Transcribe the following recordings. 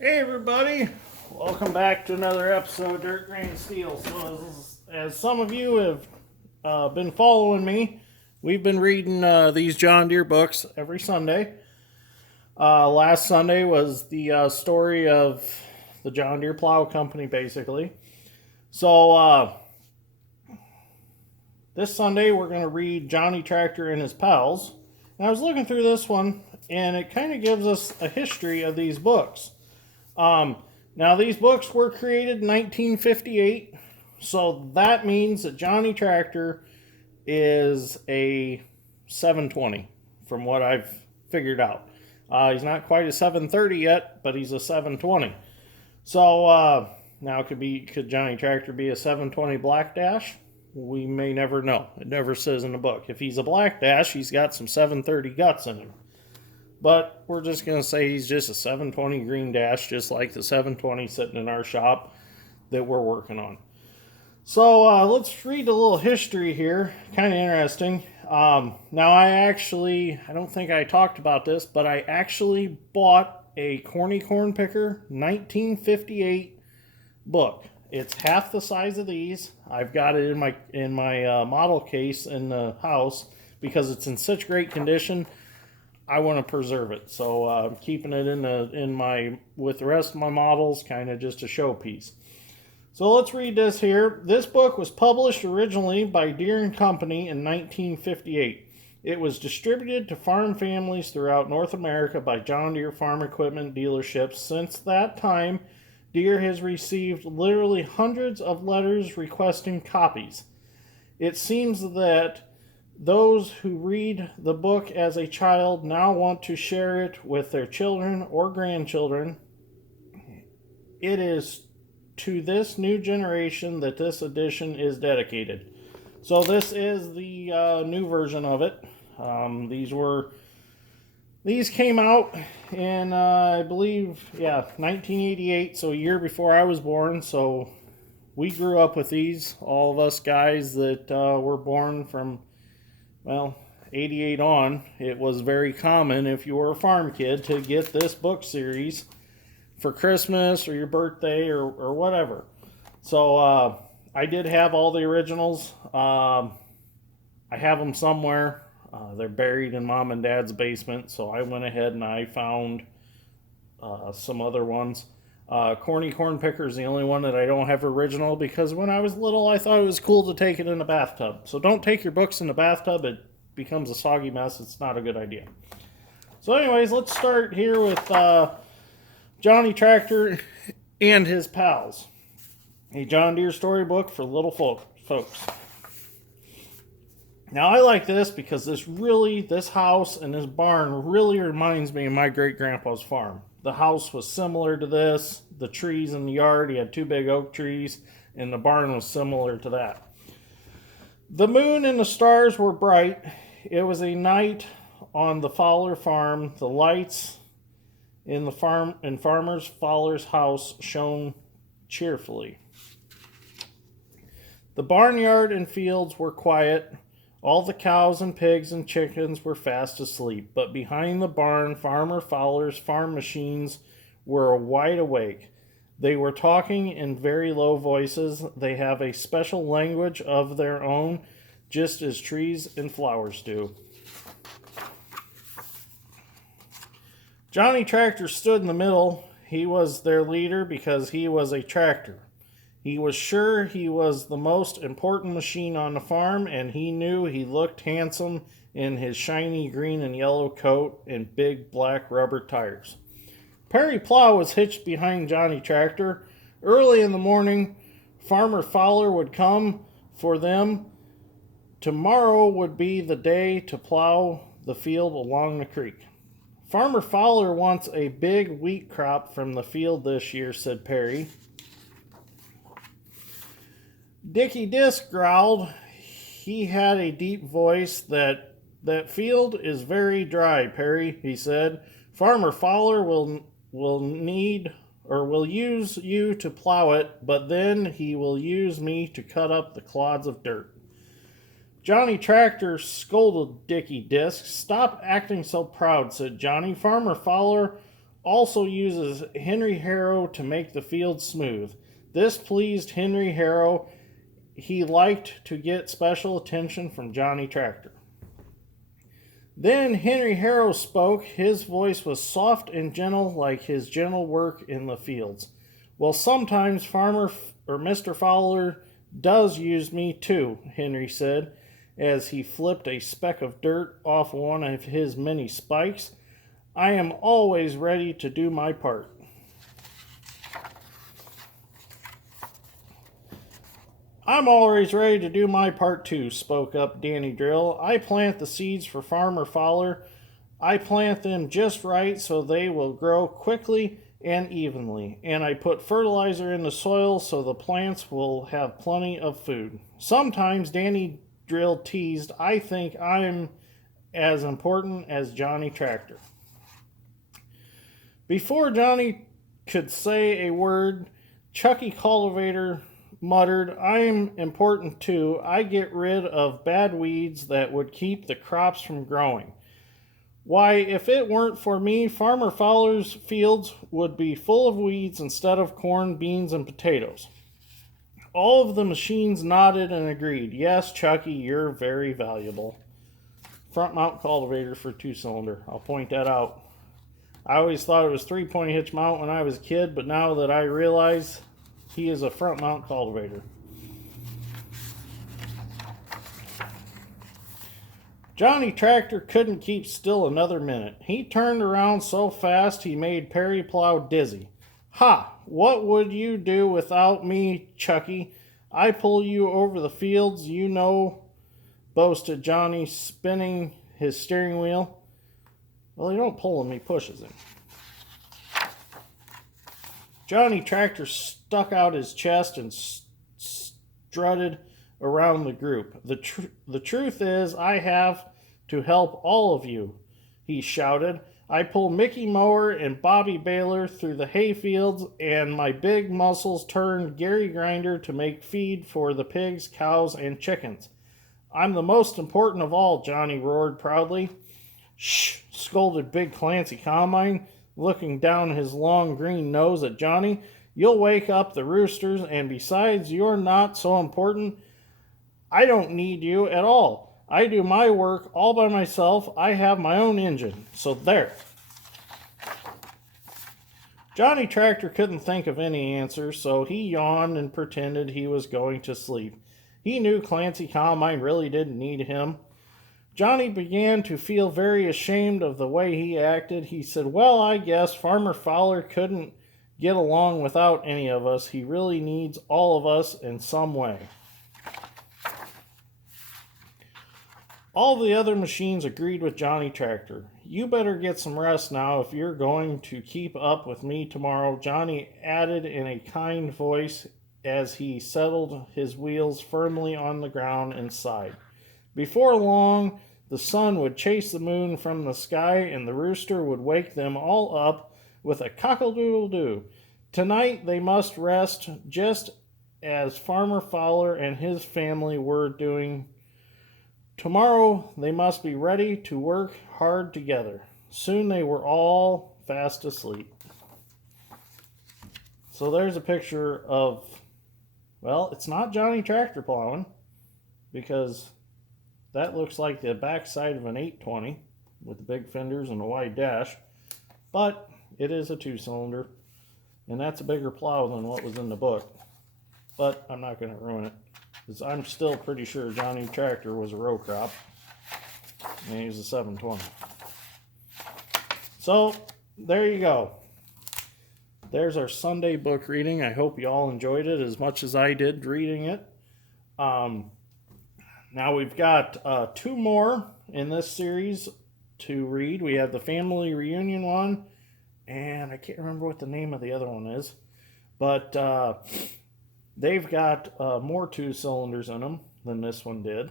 Hey everybody, welcome back to another episode of Dirt Grain Steel. So as some of you have been following me, we've been reading these John Deere books every Sunday. Last Sunday was the story of the John Deere Plow Company, basically. So this Sunday we're going to read Johnny Tractor and His Pals. And I was looking through this one, and it kind of gives us a history of these books. Now, these books were created in 1958, so that means that Johnny Tractor is a 720, from what I've figured out. He's not quite a 730 yet, but he's a 720. So, now could Johnny Tractor be a 720 Black Dash? We may never know. It never says in the book. If he's a Black Dash, he's got some 730 guts in him. But we're just going to say he's just a 720 Green Dash, just like the 720 sitting in our shop that we're working on. So let's read a little history here. Kind of interesting. Now I don't think I talked about this, but I actually bought a Corny Corn Picker 1958 book. It's half the size of these. I've got it in my model case in the house because it's in such great condition. I want to preserve it, so I'm keeping it with the rest of my models, kind of just a showpiece. So let's read this here. This book was published originally by Deere and Company in 1958. It was distributed to farm families throughout North America by John Deere farm equipment dealerships. Since that time, Deere has received literally hundreds of letters requesting copies. It seems that those who read the book as a child now want to share it with their children or grandchildren. It is to this new generation that this edition is dedicated. So this is the new version of it. These came out in, I believe, 1988, so a year before I was born. So we grew up with these, all of us guys that were born from 88 on. It was very common if you were a farm kid to get this book series for Christmas or your birthday or whatever. So I did have all the originals. I have them somewhere. They're buried in Mom and Dad's basement, so I went ahead and I found some other ones. Corny Corn Picker is the only one that I don't have original because when I was little I thought it was cool to take it in the bathtub. So don't take your books in the bathtub. It becomes a soggy mess. It's not a good idea. So anyways, let's start here with Johnny Tractor and His Pals. A John Deere storybook for little folks. Now I like this because this house and this barn really reminds me of my great-grandpa's farm. The house was similar to this. The trees in the yard, he had 2 big oak trees, and the barn was similar to that. The moon and the stars were bright. It was a night on the Fowler farm. The lights in Farmer Fowler's house shone cheerfully. The barnyard and fields were quiet. All the cows and pigs and chickens were fast asleep, but behind the barn, Farmer Fowler's farm machines were wide awake. They were talking in very low voices. They have a special language of their own, just as trees and flowers do. Johnny Tractor stood in the middle. He was their leader because he was a tractor. He was sure he was the most important machine on the farm, and he knew he looked handsome in his shiny green and yellow coat and big black rubber tires. Perry Plow was hitched behind Johnny Tractor. Early in the morning, Farmer Fowler would come for them. Tomorrow would be the day to plow the field along the creek. Farmer Fowler wants a big wheat crop from the field this year, said Perry. Dickie Disk growled. He had a deep voice. That field is very dry, Perry, he said. Farmer Fowler will use you to plow it, but then he will use me to cut up the clods of dirt. Johnny Tractor scolded Dickie Disk. Stop acting so proud, said Johnny. Farmer Fowler also uses Henry Harrow to make the field smooth. This pleased Henry Harrow. He liked to get special attention from Johnny Tractor. Then Henry Harrow spoke. His voice was soft and gentle, like his gentle work in the fields. Well, sometimes Farmer or Mr. Fowler does use me too, Henry said, as he flipped a speck of dirt off one of his many spikes. I am always ready to do my part. I'm always ready to do my part too, spoke up Danny Drill. I plant the seeds for Farmer Fowler. I plant them just right so they will grow quickly and evenly, and I put fertilizer in the soil so the plants will have plenty of food. Sometimes Danny Drill teased, I think I'm as important as Johnny Tractor. Before Johnny could say a word, Chucky Cultivator muttered, I'm important too. I get rid of bad weeds that would keep the crops from growing. Why, if it weren't for me, Farmer Fowler's fields would be full of weeds instead of corn, beans, and potatoes. All of the machines nodded and agreed. Yes, Chucky, you're very valuable. Front mount cultivator for 2-cylinder. I'll point that out. I always thought it was 3-point hitch mount when I was a kid, but now that I realize he is a front mount cultivator. Johnny Tractor couldn't keep still another minute. He turned around so fast he made Perry Plow dizzy. Ha! What would you do without me, Chucky? I pull you over the fields, you know, boasted Johnny, spinning his steering wheel. Well, you don't pull him, he pushes him. Johnny Tractor stuck out his chest and strutted around the group. The truth is, I have to help all of you, he shouted. I pull Mickey Mower and Bobby Baylor through the hay fields, and my big muscles turn Gary Grinder to make feed for the pigs, cows, and chickens. I'm the most important of all, Johnny roared proudly. Shh, scolded Big Clancy Combine, looking down his long green nose at Johnny. You'll wake up the roosters, and besides, you're not so important. I don't need you at all. I do my work all by myself. I have my own engine. So there. Johnny Tractor couldn't think of any answer, so he yawned and pretended he was going to sleep. He knew Clancy Combine really didn't need him. Johnny began to feel very ashamed of the way he acted. He said, well, I guess Farmer Fowler couldn't get along without any of us. He really needs all of us in some way. All the other machines agreed with Johnny Tractor. You better get some rest now if you're going to keep up with me tomorrow, Johnny added in a kind voice as he settled his wheels firmly on the ground and sighed. Before long, the sun would chase the moon from the sky and the rooster would wake them all up with a cock-a-doodle-doo. Tonight they must rest just as Farmer Fowler and his family were doing. Tomorrow they must be ready to work hard together. Soon they were all fast asleep. So there's a picture of, well, it's not Johnny Tractor plowing, because that looks like the backside of an 820 with the big fenders and a wide dash, but it is a 2-cylinder, and that's a bigger plow than what was in the book. But I'm not going to ruin it, because I'm still pretty sure Johnny Tractor was a row crop, and he was a 720. So, there you go. There's our Sunday book reading. I hope you all enjoyed it as much as I did reading it. Now we've got 2 more in this series to read. We have the family reunion one, and I can't remember what the name of the other one is, but they've got more 2-cylinders in them than this one did.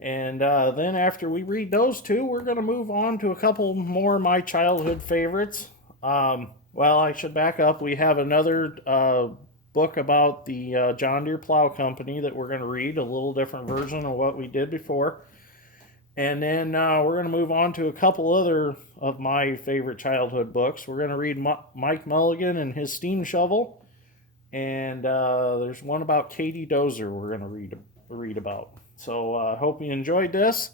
And then after we read those 2, we're going to move on to a couple more of my childhood favorites. Well, I should back up. We have another book about the John Deere Plow Company that we're going to read, a little different version of what we did before. And then we're going to move on to a couple other of my favorite childhood books. We're going to read Mike Mulligan and his steam shovel. And there's one about Katie Dozer we're going to read about. So I hope you enjoyed this.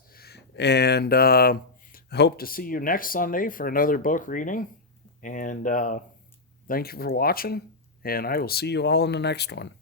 And I hope to see you next Sunday for another book reading. And thank you for watching. And I will see you all in the next one.